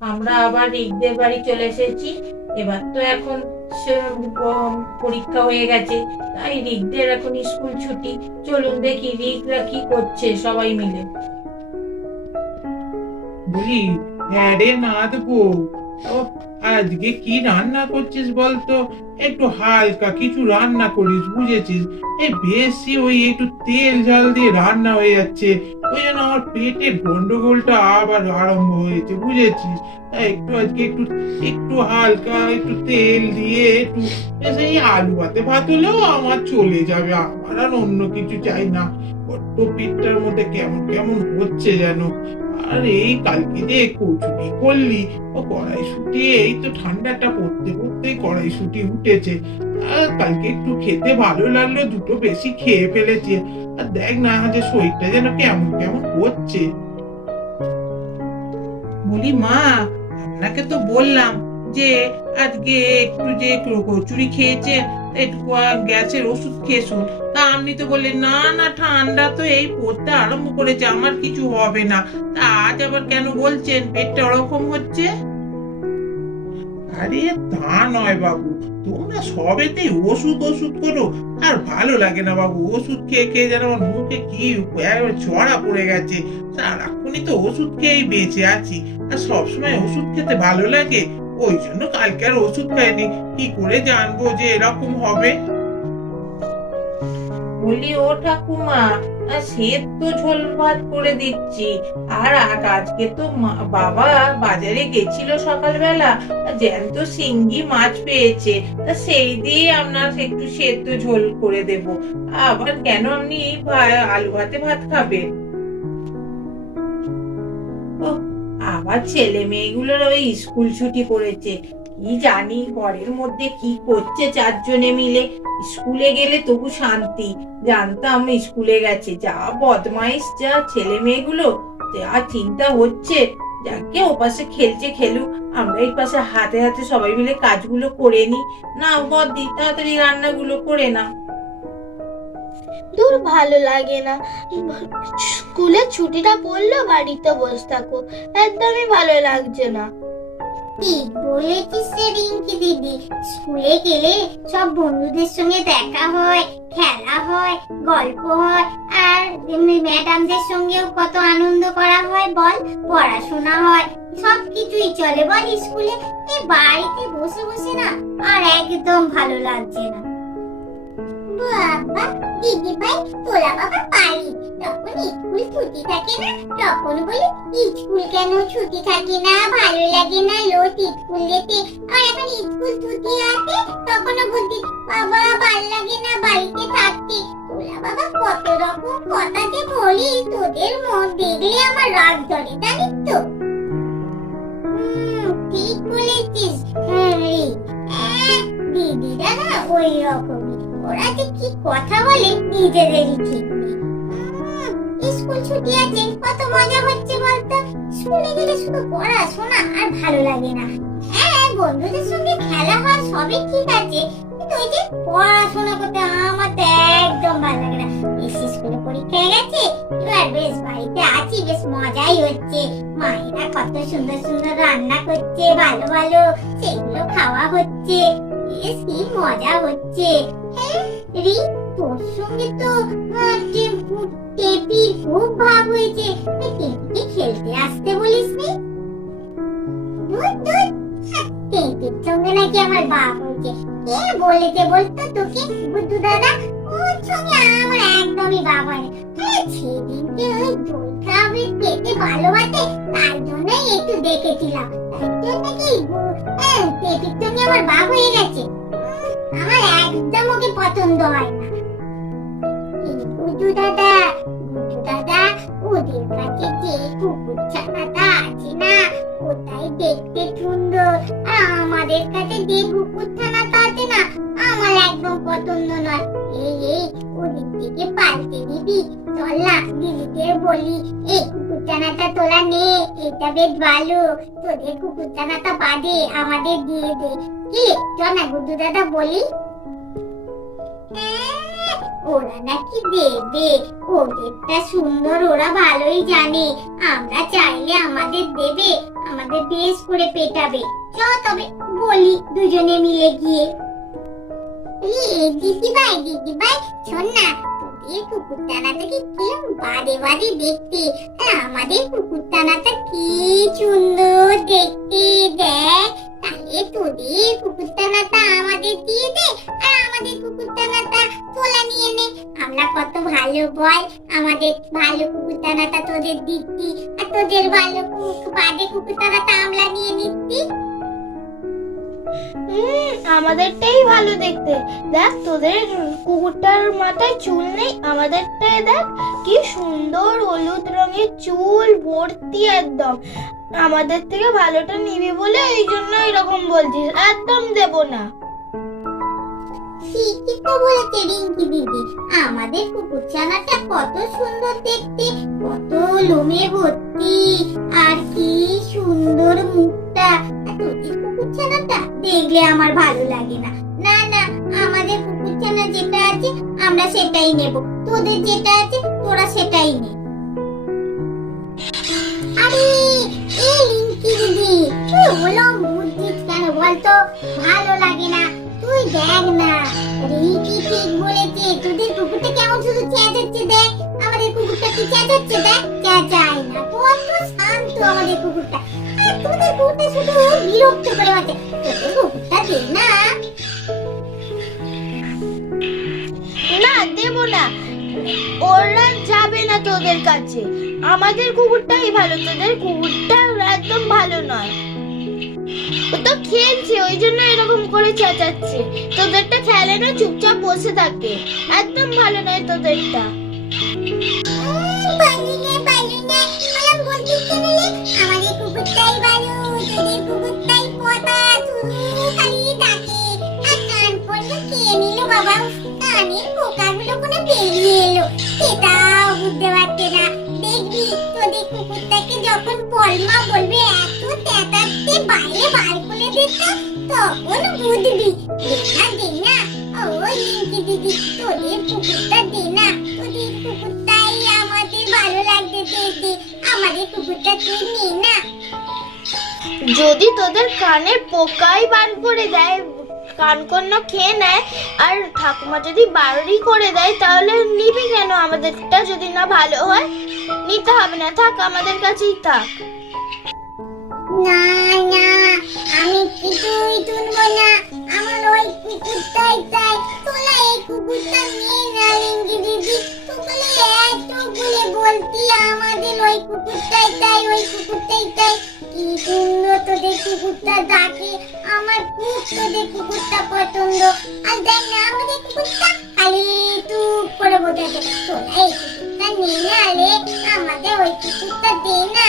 আমরা আবার রিকদের বাড়ি চলে এসেছি। এবার তো এখন পরীক্ষা হয়ে গেছে। তাই রিকদের এখন স্কুল ছুটি। চলুন দেখি রিকরা কি করছে সবাই মিলে। বলি হ্যাঁ রে নাথ আজকে কি রান্না করছিস বলতো? একটু হালকা কিছু রান্না করিস, বুঝেছিস? এই বেশি ওই একটু তেল ঝাল দিয়ে রান্না হয়ে যাচ্ছে। ওই জন্য আমার পেটের গন্ডগোলটা আবার আরম্ভ হয়েছে, বুঝেছিস? তাই একটু আজকে একটু একটু হালকা একটু তেল দিয়ে একটু এই আলু ভাতে ভাত হলেও আমার চলে যাবে, আমার আর অন্য কিছু চাই না। বড্ড পেটটার মধ্যে কেমন কেমন হচ্ছে যেন। আর এই কালকে যে কচুরি করলি, ও কড়াইশুটি, এই তো ঠান্ডাটা পড়তে পড়তেই কড়াইশুটি উঠেছে। আর কালকে একটু খেতে ভালো লাগল, দুটো বেশি খেয়ে ফেলেছি। আর দেখ না, যে শরীরটা যেন কেমন কেমন হচ্ছে। বলি, মা, আপনাকে তো বললাম যে, আজকে একটু যে কচুরি খেয়েছে একটু গ্যাসের ওষুধ খেয়েছুন। তা আপনি তো বললেন, না না, ঠান্ডা তো এই পড়তে আরম্ভ করেছে, আমার কিছু হবে না। তা আজ আবার কেন বলছেন? পেটটা ওরকম হচ্ছে? আরে, তা নয় বাবু। তোমরা সবেতেই ওষুধ ওষুধ করো। আর ভালো লাগে না বাবু, ওষুধ খেয়ে খেয়ে যেন আমার মুখে কি ছড়া পড়ে গেছে। সারাক্ষণই তো ওষুধ খেয়েই বেঁচে আছি। আর সবসময় ওষুধ খেতে ভালো লাগে। ওই জন্য কালকে আর ওষুধ খাইনি। কি করে জানব যে এরকম হবে? বলি, ও ঠাকুমা সেদ্ধ ঝোল ভাত করে দিচ্ছি। আর আজকে তো বাবা বাজারে গেছিল সকালবেলা। জ্যান্ত সিঙ্গি মাছ পেয়েছে। তা সেই দিয়ে আপনার একটু সেদ্ধ ঝোল করে দেব। আবার কেন আপনি আলু ভাতে ভাত খাবেন? আবার ছেলে মেয়েগুলোর ওই স্কুল ছুটি পড়েছে। কি জানি ঘরের মধ্যে কি করছে চারজনে মিলে। স্কুলে গেলে তবু শান্তি। জানতাম স্কুলে গেছে। যা বদমাইশ, যা ছেলে মেয়েগুলো, যা চিন্তা হচ্ছে। যাকে ও পাশে খেলছে খেলুক, আমরা এই পাশে হাতে হাতে সবাই মিলে কাজগুলো করে নি না বদি তাড়াতাড়ি রান্নাগুলো করে না দূর ভালো লাগে না। স্কুলে ছুটিটা পড়ল বাড়িতে বসে থাকো, একদমই ভালো লাগছে না। বলেছিস রিঙ্কি দিদি? স্কুলে গেলে সব বন্ধুদের সঙ্গে দেখা হয়, খেলা হয়, গল্প হয়, আর ম্যাডামদের সঙ্গেও কত আনন্দ করা হয় বল, পড়াশোনা হয় সব কিছুই চলে বল স্কুলে। এই বাড়িতে বসে বসে না আর একদম ভালো লাগছে না। বাবা দিদি ভাই তোরা বাবা পারি যখন স্কুল ছুটি থাকে না, তখন বলি, স্কুল কেন ছুটি থাকে না? ভালো লাগে না লোট স্কুল যেতে। আর এখন স্কুল ছুটি আছে, তখনও বুদ্ধি বাবা, ভালো লাগে না বাড়িতে থাকতে। তোরা বাবা কত রকম কথা যে বলি তোদের মন দেখলে আমার রাগ ধরে, জানিস তো। ঠিক বলেছিস। হ্যাঁ দিদিরা না ওই রকমই ওরা যে কথা বলে নিজেদেরই ঠিক স্কুল ছুটি আছে, কত মজা হচ্ছে বলতো? স্কুলে গেলে শুধু পড়াশোনা আর ভালো লাগে না। হ্যাঁ বন্ধুদের সঙ্গে খেলা হয়, সবই ঠিক আছে, কিন্তু ওই যে পড়াশোনা করতে আমার তো একদম ভালো লাগে না। বেশি স্কুলে পরীক্ষা গেছে, এবার বেশ বাড়িতে আছি, বেশ মজাই হচ্ছে। মায়েরা কত সুন্দর সুন্দর রান্না করছে, ভালো ভালো, সেগুলো খাওয়া হচ্ছে, বেশ কি মজা হচ্ছে। তোর খুব ভাব হয়েছে বলিস নি? নাকি আমার বাপ হয়েছে। বলেছে বলতো আমার একদমই বাপ হয় না। সেদিনকে ওই দই তার জন্যই একটু দেখেছিলাম। তাই জন্য কি হ্যাঁ, আমার বাপ হয়ে গেছে। আমার একদম ওকে পছন্দ হয় না। এই দাদা বুদ্ধু দাদা, ওদের কাছে যে কুকুর ছানাটা আছে না, ওটাই দেখতে সুন্দর। আর আমাদের কাছে যে কুকুর ছানাটা আছে না, আমার একদম পছন্দ নয়। এই এই ওদের থেকে পাল্টে দিবি। চল না দিদিদের বলি, এই কুকুর ছানাটা তোলা নে, এটা বেশ ভালো। তোদের কুকুর ছানাটা বাদে আমাদের দিয়ে দে। কি? চল না, গুড্ডু দাদা, বলি। ওরা নাকি দেবে। ওদেরটা সুন্দর, ওরা ভালোই জানে। আমরা চাইলে আমাদের দেবে, আমাদের বেশ করে পেটাবে। চ তবে, বলি দুজনে মিলে গিয়ে। দিদি ভাই দিদি ভাই শোন না তোদের কুকুরটানাটা কি কিরম বাদে বাদে দেখতে? আমাদের কুকুরটানাটা কি সুন্দর দেখতে, দেখ। তাহলে তোদের কুকুরটানাটা আমাদের দিয়ে দে, আর আমাদের কুকুরটানাটা তোলা নিয়ে নে। আমরা কত ভালো বল, আমাদের ভালো কুকুরটানাটা তোদের দিচ্ছি, আর তোদের ভালো বাদে কুকুরটানাটা আমরা নিয়ে নিচ্ছি। আমাদেরটাই ভালো দেখতে। দেখ, তোদের কুকুরটার মাথায় চুল নেই, আমাদেরটায় দেখ, কি সুন্দর হলুদ রঙের চুল, ভর্তি একদম। আমাদের থেকে ভালোটা নিবি বলে এই জন্য এরকম বলছিস, একদম দেব না। ঠিকই বলেছে রিঙ্কি দিদি। আমাদের কুকুরছানাটা কত সুন্দর দেখতে, কত লোমে ভর্তি। আর কি সুন্দর মুখটা। দেখলে আমার ভালো লাগে না। না না, আমাদের কুকুরছানা যেটা আছে, আমরা সেটাই নেব। তোদের যেটা আছে, তোরা সেটাই নে। আরে এই রিঙ্কি দিদি তুই ওলম বুঝছিস কেন বলতো? ভালো লাগে না। তুই দেখ না। রিঙ্কি ঠিক বলেছে? তোদের কুকুরটা কেমন শুধু চেঁচাচ্ছে দেখ। আমাদের কুকুরটা কি চেঁচাচ্ছে দেখ? চেঁচায় না। কত শান্ত আমাদের কুকুরটা। তোদের কুকুরটা শুধু বিরক্ত করে আছে। তোদের কুকুরটা দে না। না দেব না। ওরা যাবে না তোদের কাছে। আমাদের কুকুরটাই ভালো তোদের কুকুরটা একদম ভালো নয়। ও তো খেলছে ওই জন্য এরকম করে চেঁচাচ্ছে। তোদেরটা খেলে না চুপচাপ বসে থাকে। একদম ভালো নয় তোদেরটা। বলমা বলবে, এত চেঁচাচ্ছে বাইরে বার করে দিতে তখন বুঝবি। দে না দে না ও লিঙ্কি দিদি, তোদের কুকুরটা দে না তোদের কুকুরটাই আমাদের ভালো লাগছে দেখতে আমাদের কুকুরটা তুই নে না। যদি তোদের কানের পোকাই বার করে দেয় কানকন্ন খেয়ে নেয়, আর ঠাকুমা যদি বারোরই করে দেয়, তাহলে নিবি কেন? আমাদেরটা যদি না ভালো হয়, নিতে হবে না। থাক, আমাদের কাছেই থাক। না না, আমি কিছুই তুলবো না। আমার ওই কুকুরটাই চাই। তোলা এই দিদি বলতি, আমাদের ওই কুকুরটাই চাই, ওই কুকুরটাই চাই। কি সুন্দর তোদের কুকুরটা ডাকে। আমার খুব তোদের কুকুরটা পছন্দ। আর দেখ না কুকুরটা। খালি টুক করে বোঝাতে তোলা এই কুকুরটা নিয়ে না রে। ওই কুকুরটা দে না।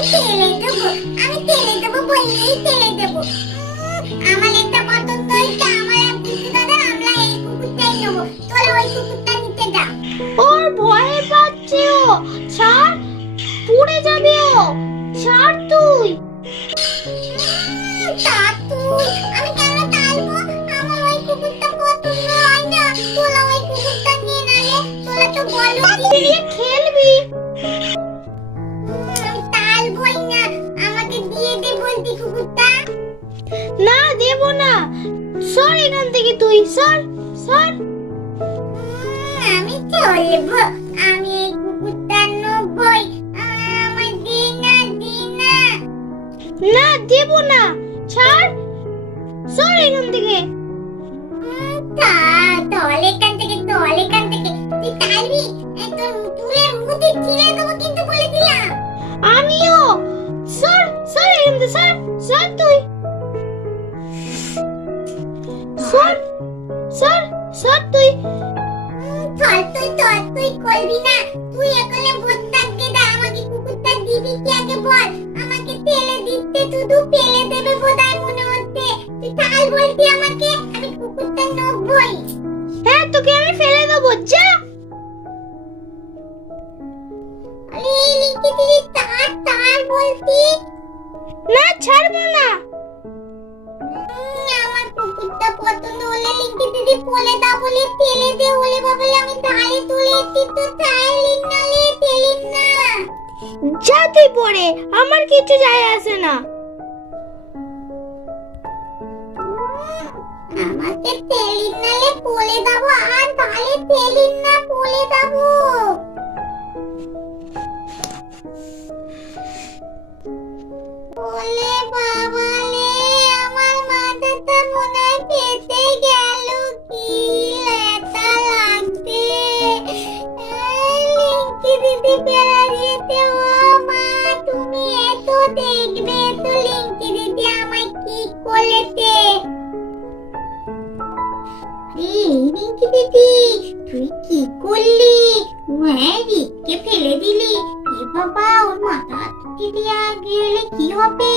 তেলে দেবো আমি তেলে দেবো বললেই তেলে দেবো আমার একটা পছন্দ হয়েছে আমার এক বুঝতে দাদা আমরা এই কুকুরটাই নেব তোরা ওই কুকুরটা নিতে যা ওর ভয়ে পাচ্ছে ও। ছাড় পড়ে যাবে ও। ছাড় তুই। উম, তা তুই আমি কেন টালবো আমার ওই কুকুরটা পছন্দ হয় না। তোরা ওই কুকুরটা নিয়ে নালে তোরা তো বলো না দেব না। সর এখান থেকে তুই সর সর। আমি চলবো আমি এই কুকুরটা নেবই। আমার দে না না। না দেব না। ছাড়। সর এখান থেকে। উম, তা তল এখান থেকে তল এখান থেকে। তুই টালবি তোর তুলে মুখে ছিঁড়ে দেবো কিন্তু বলে দিলাম। আমিও। সর সর এখান থেকে সর সর তুই। সর সর সর তুই উম, চল তুই করবি না। তুই এখানে বসে থাকবি দা আমাকে কুকুরটা দিবি কি আগে বল। আমাকে ফেলে দিতে শুধু ফেলে দেবে বোধহয় মনে হচ্ছে। তুই তাই বলতি আমাকে? আমি কুকুরটা নব্বই। হ্যাঁ তোকে আমি ফেলে দেবো যা। আরে লিখে দিলি তার তার বলতি। না ছাড়বো না। কুকুরটা পছন্দ হলে লিখে দিদি বলে দাও বলে ফেলে দে বলে বাবলে আমি ধারে তুলে এসেছি তো চাইলিন না লে ফেলিন না। যা তুই পড়ে আমার কিছু যায় আসে না। আমাকে তেলিন নালে বলে দেবো আর তাহলে তেলিন না বলে দেবো দিদি গেলে কি হবে?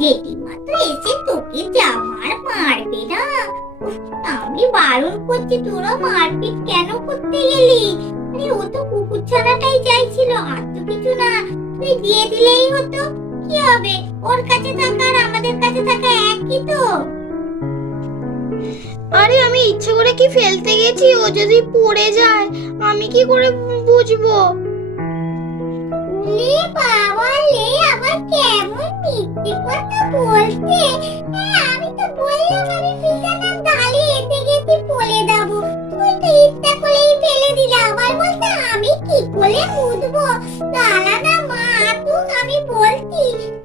জেঠিমা তো এসে তোকে জামার মারবে না? আমি বারণ করছি, তোরা মারপিট কেন করতে গেলি? আরে, ও তো কুকুর ছানাটাই চাইছিল, আর তো কিছু না। তুই দিয়ে দিলেই হতো। কি হবে? ওর কাছে থাকা আর আমাদের কাছে থাকা একই তো। আরে, আমি ইচ্ছে করে কি ফেলতে গেছি? ও যদি পড়ে যায়, আমি কি করে বুঝব? লে বাবা লে আবার কেমন মিথ্যে কথা বলছে আমি তো বললাম আমি বিছানার ঢালে এসে গেছি বলে দেবো তুই তো ইচ্ছা করেই ফেলে দিলে আবার বলতে আমি কি করে বুঝব দাঁড়া না মা তুই আমি বলছি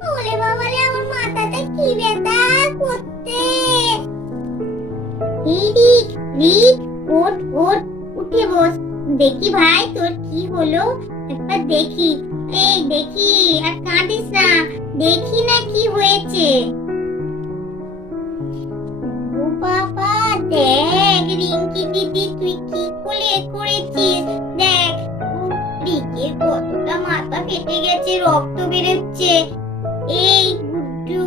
ওলে বাবা রে আমার মাথাটা কি ব্যথা করতে রিক রিক, ওঠ ওঠ, উঠে বস। দেখি ভাই, তোর কি হলো? একবার দেখি। এই দেখি, আর কাঁদিস না, দেখি না কি হয়েছে। বাবা, দেখ, রিঙ্কি দিদি, তুই কি করে করেছিস? দেখ রিকের কতটা মাথা ফেটে গেছে, রক্ত বেরোচ্ছে। এই গুড্ডু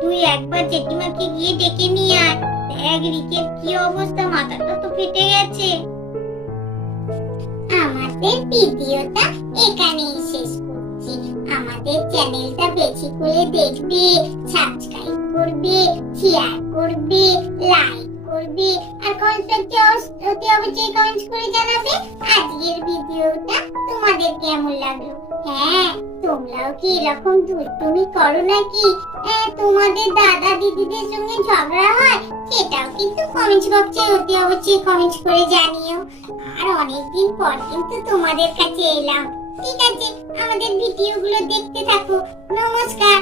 তুই একবার জেঠিমাকে গিয়ে ডেকে নিয়ে আয়। দেখ রিকের কি অবস্থা, মাথাটা তো ফেটে গেছে। আমাদের ভিডিওটা এখানেই শেষ করছি। আমাদের চ্যানেলটা বেশি করে দেখবে সাবস্ক্রাইব করবে শেয়ার করবে লাইক করবে, আর অতি অবশ্যই কমেন্ট করে জানাবে। আজকের ভিডিওটা তোমাদের কেমন লাগল? হ্যাঁ তোমরাও কি এরকম দুষ্টুমি করো নাকি? তোমাদের দাদা দিদিদের সঙ্গে ঝগড়া হয়? সেটাও কিন্তু কমেন্ট বক্সে অতি অবশ্যই কমেন্ট করে জানিও। আর অনেকদিন পর কিন্তু তোমাদের কাছে এলাম। ঠিক আছে, আমাদের ভিডিওগুলো দেখতে থাকো। নমস্কার